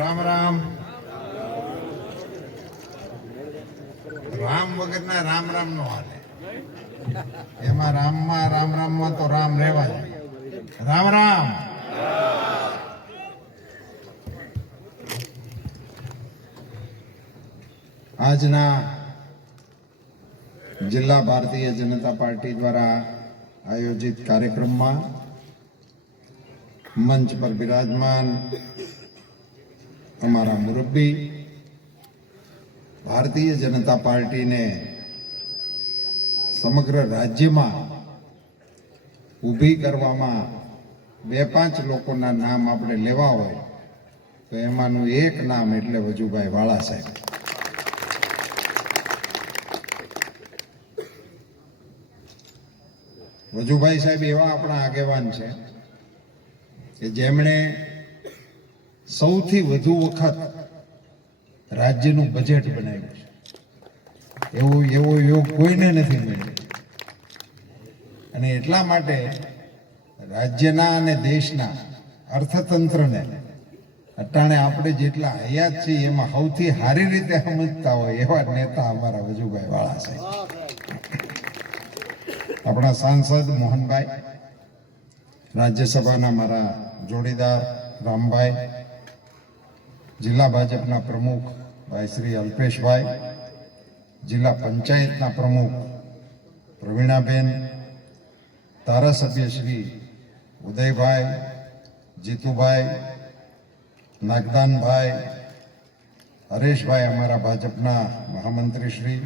રામ રામ. રામ વગરના રામ રામ નો હાલે. એમાં રામમાં, રામ, રામમાં તો રામ રહેવા રામ રામ. આજના જિલ્લા ભારતીય જનતા પાર્ટી દ્વારા આયોજિત કાર્યક્રમમાં મંચ પર બિરાજમાન અમારા મુરબ્બી ભારતીય જનતા પાર્ટીને સમગ્ર રાજ્યમાં ઊભી કરવામાં બે પાંચ લોકોના નામ આપણે લેવા હોય, તો એમાંનું એક નામ એટલે વજુભાઈ વાળા સાહેબ. વજુભાઈ સાહેબ એવા આપણા આગેવાન છે કે જેમણે સૌથી વધુ વખત રાજ્યનું બજેટ બનાવ્યું છે. એવો એવો યોગ કોઈને નથી મળ્યો. અને એટલા માટે રાજ્યના અને દેશના અર્થતંત્રને અટાણે આપણે જેટલા હયાત છીએ, એમાં સૌથી સારી રીતે સમજતા હોય એવા નેતા અમારા વજુભાઈ વાળા છે. આપણા સાંસદ મોહનભાઈ, રાજ્યસભાના મારા જોડીદાર રામભાઈ જિલ્લા ભાજપના પ્રમુખ ભાઈ શ્રી અલ્પેશભાઈ, જિલ્લા પંચાયતના પ્રમુખ પ્રવીણાબેન, ધારાસભ્ય શ્રી ઉદયભાઈ, જીતુભાઈ, નાગદાનભાઈ, હરેશભાઈ અમારા ભાજપના મહામંત્રી શ્રી,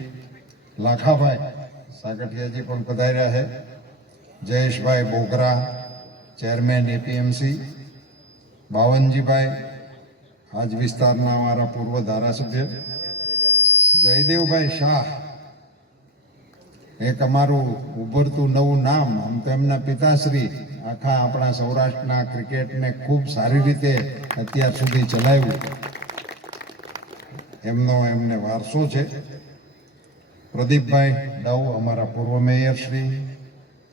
લાખાભાઈ સાગઠિયાજી પણ પધાર્યા છે, જયેશભાઈ બોગરા, ચેરમેન એપીએમસી, બાવનજીભાઈ આજ વિસ્તારના અમારા પૂર્વ ધારાસભ્ય જયદેવભાઈ શાહ. એક અમારું ઉભરતું નવું નામ, આમ તો એમના પિતાશ્રી આખા આપણા સૌરાષ્ટ્રના ક્રિકેટને ખૂબ સારી રીતે અત્યાર સુધી ચલાવ્યું. એમનો એમને વારસો છે. પ્રદીપભાઈ ડવ, અમારા પૂર્વ મેયર શ્રી,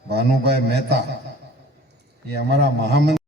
ભાનુભાઈ મહેતા, એ અમારા મહામંત્રી